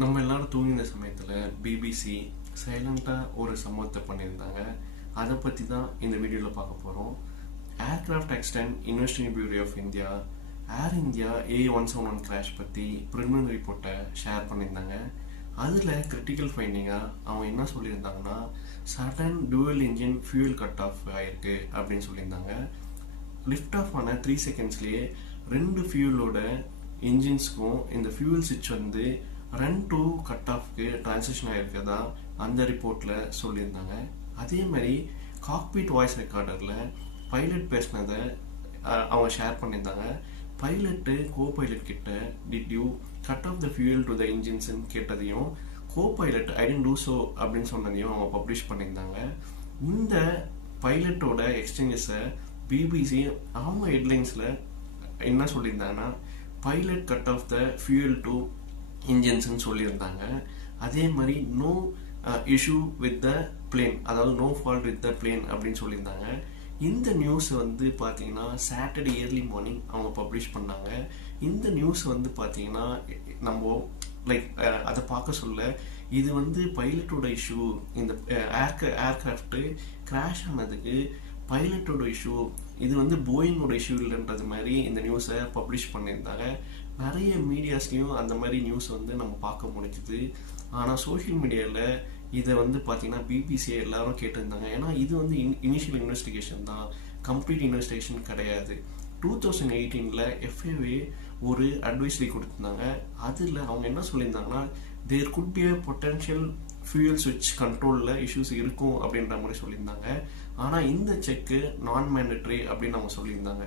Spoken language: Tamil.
நம்ம எல்லாரும் தூங்கின சமயத்தில் பிபிசி சைலண்டாக ஒரு சம்பவத்தை பண்ணியிருந்தாங்க. அதை பற்றி தான் இந்த வீடியோவில் பார்க்க போகிறோம். Aircraft accident investigation bureau of India Air India A171 crash பற்றி ப்ரிலிமினரி ரிப்போர்ட்டை ஷேர் பண்ணியிருந்தாங்க. அதில் கிரிட்டிக்கல் ஃபைண்டிங்காக அவங்க என்ன சொல்லியிருந்தாங்கன்னா, sudden dual engine fuel cut off ஆயிருக்கு அப்படின்னு சொல்லியிருந்தாங்க. லிஃப்ட் ஆஃப் ஆன 3 செகண்ட்ஸ்லேயே 2 ஃபியூலோட இன்ஜின்ஸ்க்கும் இந்த ஃபியூல் சுவிட்ச் வந்து ரன் டு கட் ஆஃப்க்கு டிரான்சிஷன் ஆகிருக்கதா அந்த ரிப்போர்ட்டில் சொல்லியிருந்தாங்க. அதே மாதிரி காக்பீட் வாய்ஸ் ரெக்கார்டரில் பைலட் பேசினதை அவங்க ஷேர் பண்ணியிருந்தாங்க. பைலட்டு கோ பைலட் கிட்ட did you cut off the fuel to the இன்ஜின்ஸ்ன்னு கேட்டதையும் co pilot I didn't do so அப்படின்னு சொன்னதையும் அவங்க பப்ளிஷ் பண்ணியிருந்தாங்க. இந்த பைலட்டோட எக்ஸ்சேஞ்சஸை பிபிசி அவங்க ஹெட்லைன்ஸில் என்ன சொல்லியிருந்தாங்கன்னா, pilot cut off the fuel to இன்ஜின்ஸ்ன்னு சொல்லியிருந்தாங்க. அதே மாதிரி no issue with the plane, அதாவது no fault with the plane அப்படின்னு சொல்லியிருந்தாங்க. இந்த நியூஸ் வந்து பார்த்தீங்கன்னா சாட்டர்டே ஏர்லி மார்னிங் அவங்க பப்ளிஷ் பண்ணாங்க. இந்த நியூஸ் வந்து பார்த்தீங்கன்னா நம்ம அதை பார்க்க சொல்ல இது வந்து பைலட்டோட இஷ்யூ, இந்த ஏர்கிராஃப்ட் கிராஷ் ஆனதுக்கு பைலட்டோட இஷ்யூ, இது வந்து போயிங்கோட இஷ்யூ இல்லைன்றது மாதிரி இந்த நியூஸை பப்ளிஷ் பண்ணியிருந்தாங்க. நிறைய மீடியாஸ்லையும் அந்த மாதிரி நியூஸ் வந்து நம்ம பார்க்க முடிஞ்சுது. ஆனால் சோஷியல் மீடியாவில் இதை வந்து பார்த்தீங்கன்னா பிபிசியை எல்லாரும் கேட்டிருந்தாங்க. ஏன்னா இது வந்து இனிஷியல் இன்வெஸ்டிகேஷன் தான், கம்ப்ளீட் இன்வெஸ்டிகேஷன் கிடையாது. 2018 FAA ஒரு அட்வைசரி கொடுத்துருந்தாங்க. அதில் அவங்க என்ன சொல்லியிருந்தாங்கன்னா, there could be a potential fuel சுவிட்ச் கண்ட்ரோலில் இஷ்யூஸ் இருக்கும் அப்படின்ற மாதிரி சொல்லியிருந்தாங்க. ஆனால் இந்த செக்கு நான் மேண்டட்ரி அப்படின்னு அவங்க சொல்லியிருந்தாங்க.